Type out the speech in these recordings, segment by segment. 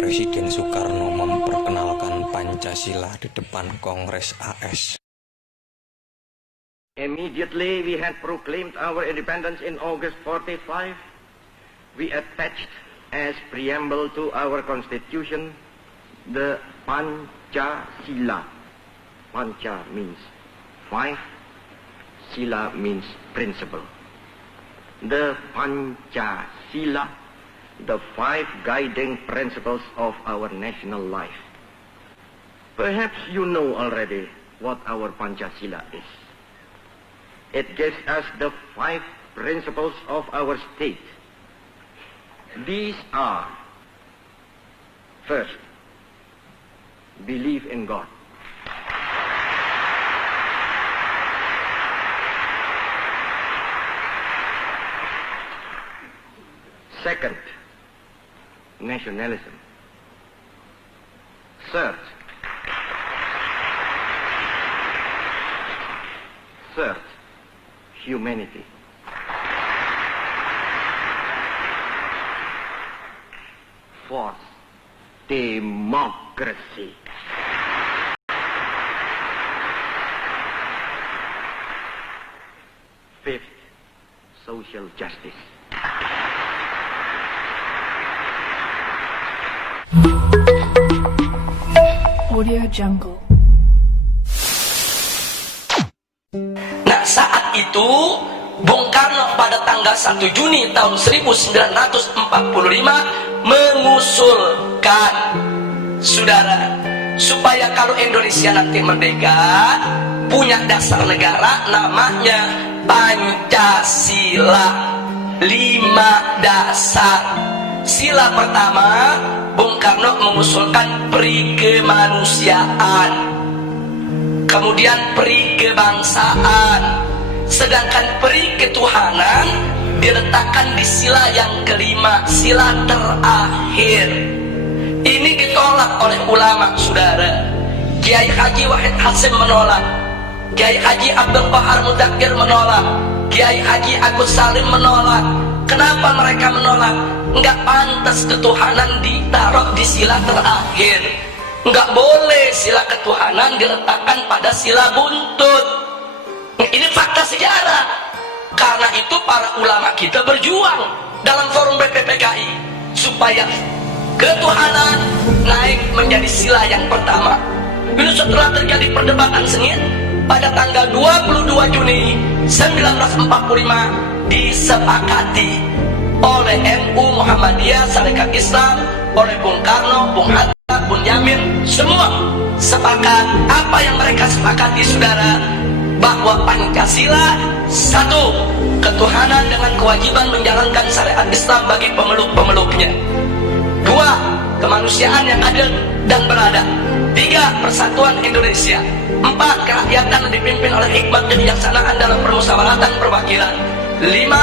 Presiden Soekarno memperkenalkan Pancasila di depan Kongres AS. Immediately we had proclaimed our independence in August 45. We attached as preamble to our constitution the Pancasila. Panca means five, Sila means principle. The Pancasila, the five guiding principles of our national life. Perhaps you know already what our Pancasila is. It gives us the five principles of our state. These are: first, believe in God. Second, nationalism. Third, humanity. Fourth, democracy. Fifth, social justice. Audio Jungle. Nah, saat itu Bung Karno pada tanggal 1 Juni tahun 1945 mengusulkan, saudara, supaya kalau Indonesia nanti merdeka punya dasar negara namanya Pancasila. 5 dasar. Sila pertama, Bung Karno mengusulkan peri kemanusiaan, kemudian peri kebangsaan, sedangkan peri ketuhanan diletakkan di sila yang kelima, sila terakhir. Ini ditolak oleh ulama, saudara. Kiai Haji Wahid Hasim menolak, Kiai Haji Abdul Qahar Mudakir menolak, Kiai Haji Agus Salim menolak. Kenapa mereka menolak? Enggak pantas ketuhanan ditaruh di sila terakhir. Enggak boleh sila ketuhanan diletakkan pada sila buntut. Ini fakta sejarah. Karena itu para ulama kita berjuang dalam forum BPPKI supaya ketuhanan naik menjadi sila yang pertama. Ini setelah terjadi perdebatan sengit, pada tanggal 22 Juni 1945 disepakati oleh NU Muhammadiyah, Sarekat Islam, oleh Bung Karno, Bung Hatta, Bung Yamin, semua sepakat. Apa yang mereka sepakati, saudara? Bahwa Pancasila, satu, ketuhanan dengan kewajiban menjalankan syariat Islam bagi pemeluk-pemeluknya. Dua, kemanusiaan yang adil dan beradab. Tiga, persatuan Indonesia. Empat, kerakyatan dipimpin oleh hikmat kebijaksanaan dalam permusyawaratan perwakilan. Lima,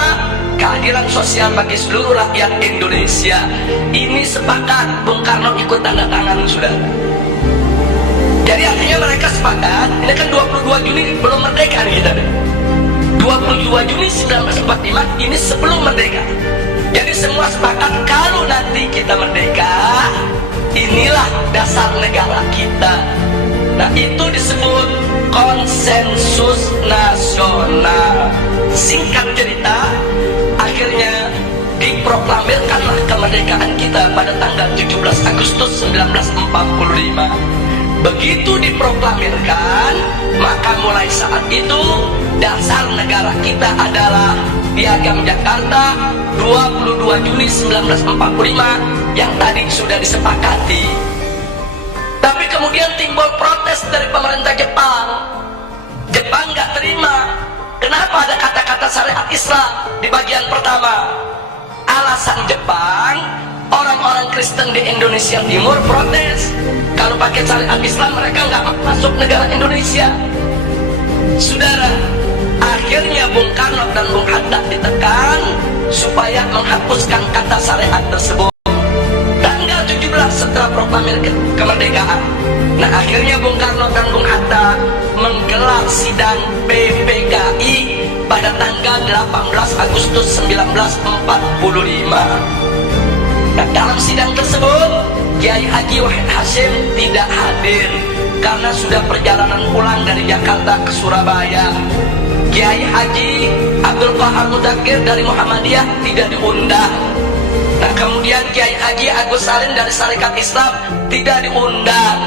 keadilan sosial bagi seluruh rakyat Indonesia. Ini sepakat. Bung Karno ikut tanda tangan, sudah. Jadi artinya mereka sepakat. Ini kan 22 Juni belum merdeka nih kita. 22 Juni 1945 ini sebelum merdeka. Jadi semua sepakat kalau nanti kita merdeka, inilah dasar negara kita. Nah, itu disebut konsensus nasional. Singkat cerita, akhirnya diproklamirkanlah kemerdekaan kita pada tanggal 17 Agustus 1945. Begitu diproklamirkan, maka mulai saat itu dasar negara kita adalah Piagam Jakarta 22 Juni 1945 yang tadi sudah disepakati. Tapi kemudian timbul protes dari pemerintah Jepang. Jepang nggak terima. Kenapa ada kata-kata syariat Islam di bagian pertama? Alasan Jepang, orang-orang Kristen di Indonesia Timur protes. Kalau pakai syariat Islam mereka nggak masuk negara Indonesia. Saudara, akhirnya Bung Karno dan Bung Hatta ditekan supaya menghapuskan kata syariat tersebut. Tanggal 17 setelah proklamir kemerdekaan. Nah, akhirnya Bung Karno dan Bung Hatta menggelar sidang PPKI pada tanggal 18 Agustus 1945. Nah, dalam sidang tersebut Kiai Haji Wahid Hasyim tidak hadir karena sudah perjalanan pulang dari Jakarta ke Surabaya. Kiai Haji Abdul Qahar Mudakir dari Muhammadiyah tidak diundang. Nah, kemudian Kiai Haji Agus Salim dari Sarekat Islam tidak diundang.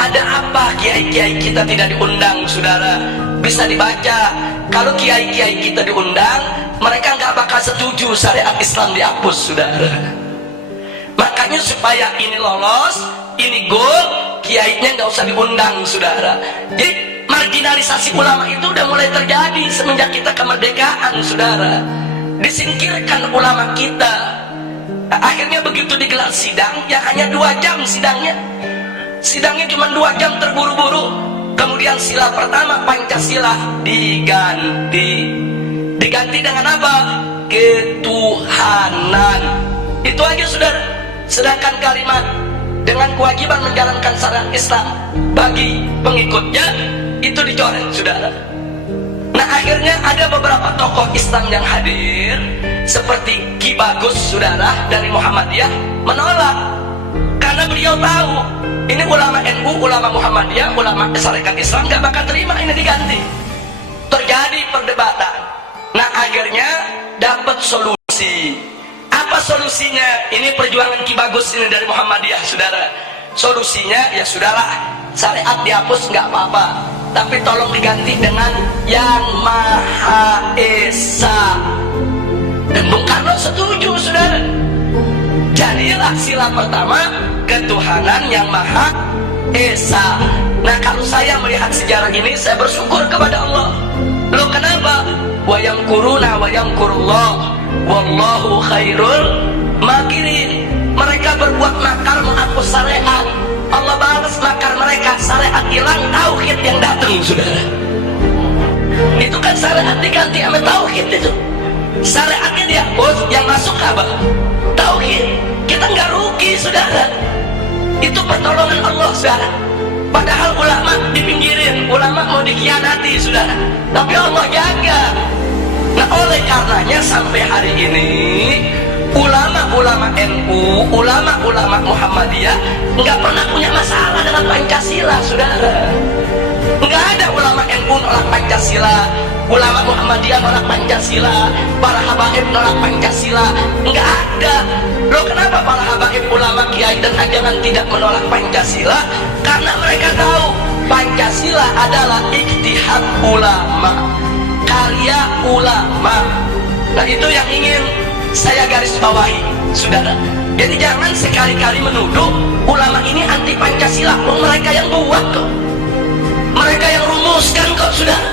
Ada apa kiai-kiai kita tidak diundang, saudara? Bisa dibaca. Kalau kiai-kiai kita diundang, mereka nggak bakal setuju syariat Islam dihapus, saudara. Makanya supaya ini lolos, ini goal, kiainya nggak usah diundang, saudara. Jadi marginalisasi ulama itu udah mulai terjadi semenjak kita kemerdekaan, saudara. Disingkirkan ulama kita. Nah, akhirnya begitu digelar sidang, ya hanya 2 jam sidangnya. Sidangnya cuma 2 jam, terburu-buru. Kemudian sila pertama Pancasila diganti. Diganti dengan apa? Ketuhanan. Itu aja, saudara. Sedangkan kalimat dengan kewajiban menjalankan syariat Islam bagi pengikutnya itu dicoret, saudara. Nah, akhirnya ada beberapa tokoh Islam yang hadir seperti Ki Bagus, saudara, dari Muhammadiyah menolak karena beliau tahu ini ulama NU, ulama Muhammadiyah, ulama Sarekat Islam gak bakal terima ini diganti. Terjadi perdebatan. Nah, akhirnya dapat solusi. Apa solusinya? Ini perjuangan Ki Bagus ini dari Muhammadiyah, saudara. Solusinya ya sudahlah, syariat dihapus nggak apa-apa, tapi tolong diganti dengan Yang Maha Esa. Dan Bung Karno setuju, saudara. Jadilah sila pertama ketuhanan Yang Maha Esa. Nah, kalau saya melihat sejarah ini, saya bersyukur kepada Allah. Loh, kenapa? Wa yamkuruna wa yamkurullah wallahu khairul makirin. Mereka berbuat makar menghapus syariat, Allah balas makar mereka. Syariat hilang, tauhid yang datang, saudara. Itu kan syariat diganti sama tauhid itu. Syariatnya dihapus, yang masuk apa? Tauhid. Kita nggak rugi, saudara. Itu pertolongan Allah, saudara. Padahal ulama dipinggirin, ulama mau dikhianati, saudara. Tapi Allah jaga. Nah, oleh karenanya sampai hari ini ulama-ulama NU, ulama-ulama Muhammadiyah nggak pernah punya masalah dengan Pancasila, saudara. Nggak ada ulama NU nolak Pancasila, ulama Muhammadiyah nolak Pancasila, para habaib nolak Pancasila. Nggak ada. Loh, kenapa para habaib, ulama, kiai dan ajangan tidak menolak Pancasila? Karena mereka tahu Pancasila adalah ijtihad ulama, karya ulama. Nah, itu yang ingin saya garis bawahi, saudara. Jadi jangan sekali-kali menuduh ulama ini anti Pancasila. Mereka yang buat kok, mereka yang rumuskan kok, saudara.